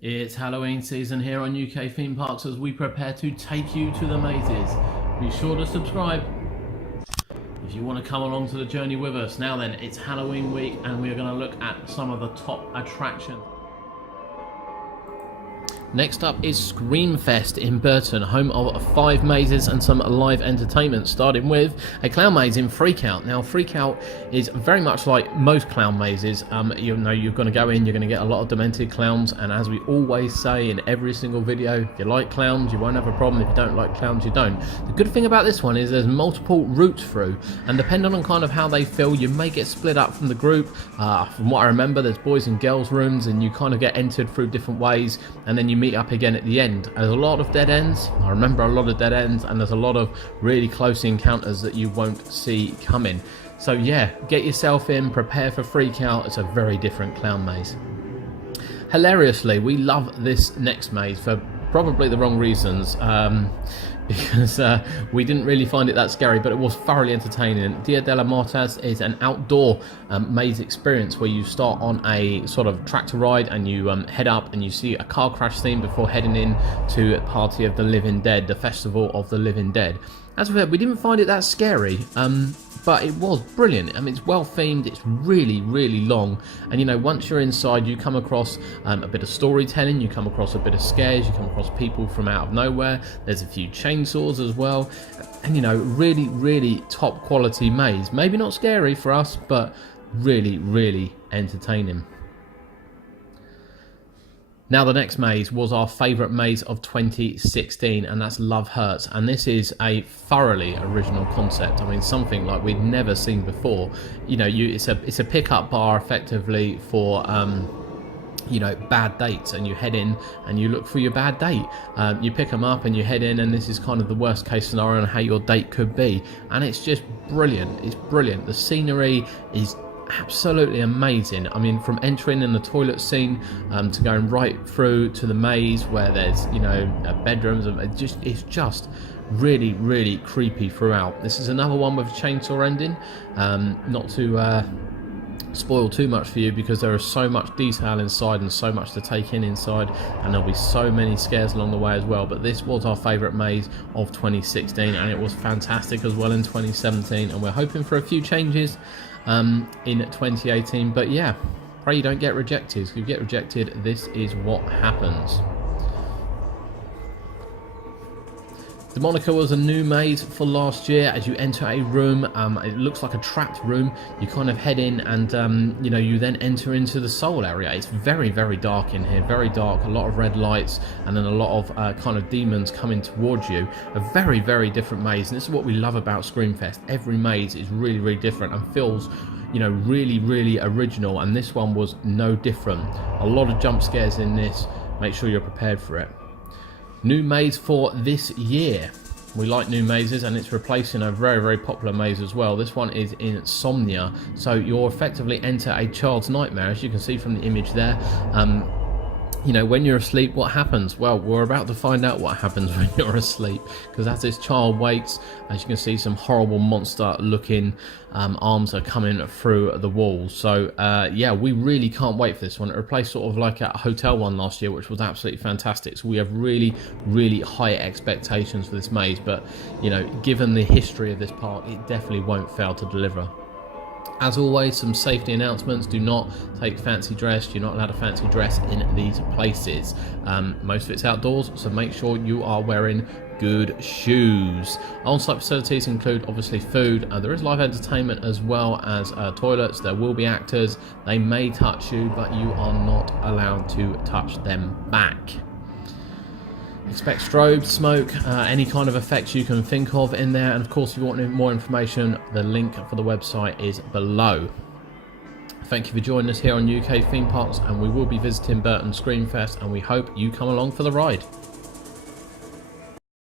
It's Halloween season here on UK theme parks as we prepare to take you to the mazes. Be sure to subscribe if you want to come along to the journey with us. Now then, it's Halloween week and we are going to look at some of the top attractions. Next up is Scream Fest in Burton, home of 5 mazes and some live entertainment, starting with a clown maze in Freakout. Now, Freakout is very much like most clown mazes. You know, you're going to go in, you're going to get a lot of demented clowns, and as we always say in every single video, if you like clowns, you won't have a problem. If you don't like clowns, you don't. The good thing about this one is there's multiple routes through, and depending on kind of how they feel, you may get split up from the group. From what I remember, there's boys and girls rooms, and you kind of get entered through different ways, and then you meet up again at the end. There's a lot of dead ends. I remember a lot of dead ends, and there's a lot of really close encounters that you won't see coming. So yeah, get yourself in, prepare for Freak Out. It's a very different clown maze. Hilariously, we love this next maze for probably the wrong reasons, because we didn't really find it that scary, but it was thoroughly entertaining. Dia Dellamorta is an outdoor maze experience where you start on a sort of tractor ride and you head up and you see a car crash scene before heading in to a party of the Living Dead, the Festival of the Living Dead. As we said, we didn't find it that scary, but it was brilliant. I mean, it's well themed, it's really, really long, and you know, once you're inside, you come across a bit of storytelling, you come across a bit of scares, you come across people from out of nowhere, there's a few chainsaws as well, and you know, really, really top quality maze. Maybe not scary for us, but really, really entertaining. Now the next maze was our favourite maze of 2016, and that's Love Hurts, and this is a thoroughly original concept. I mean, something like we'd never seen before. You know, it's a pickup bar effectively for you know, bad dates, and you head in and you look for your bad date. You pick them up and you head in, and this is kind of the worst case scenario on how your date could be, and it's just brilliant. It's brilliant. The scenery is absolutely amazing. I mean, from entering in the toilet scene to going right through to the maze where there's, you know, bedrooms, and it's just really, really creepy throughout. This is another one with a chainsaw ending. Not to spoil too much for you, because there is so much detail inside and so much to take in inside, and there'll be so many scares along the way as well. But this was our favourite maze of 2016, and it was fantastic as well in 2017, and we're hoping for a few changes in 2018. But yeah, pray you don't get rejected. If you get rejected, this is what happens. Dellamorta was a new maze for last year. As you enter a room, it looks like a trapped room. You kind of head in and you know, you then enter into the soul area. It's very, very dark in here, very dark, a lot of red lights, and then a lot of kind of demons coming towards you. A very, very different maze, and this is what we love about Scream Fest. Every maze is really, really different and feels, you know, really, really original, and this one was no different. A lot of jump scares in this. Make sure you're prepared for it. New maze for this year. We like new mazes, and it's replacing a very, very popular maze as well. This one is INSOMNIA, so you'll effectively enter a child's nightmare, as you can see from the image there. You know, when you're asleep, what happens? Well, we're about to find out what happens when you're asleep, because as this child wakes, as you can see, some horrible monster looking arms are coming through the walls. So yeah, we really can't wait for this one. It replaced sort of like a hotel one last year, which was absolutely fantastic. So we have really, really high expectations for this maze, but you know, given the history of this park, it definitely won't fail to deliver. As always, some safety announcements. Do not take fancy dress. You're not allowed to fancy dress in these places. Most of it's outdoors, so make sure you are wearing good shoes. On-site facilities include obviously food. There is live entertainment as well as toilets. There will be actors. They may touch you, but you are not allowed to touch them back. Expect strobe, smoke, any kind of effects you can think of in there, and of course if you want more information, the link for the website is below. Thank you for joining us here on UK Theme Parks, and we will be visiting Burton Scream Fest, and we hope you come along for the ride.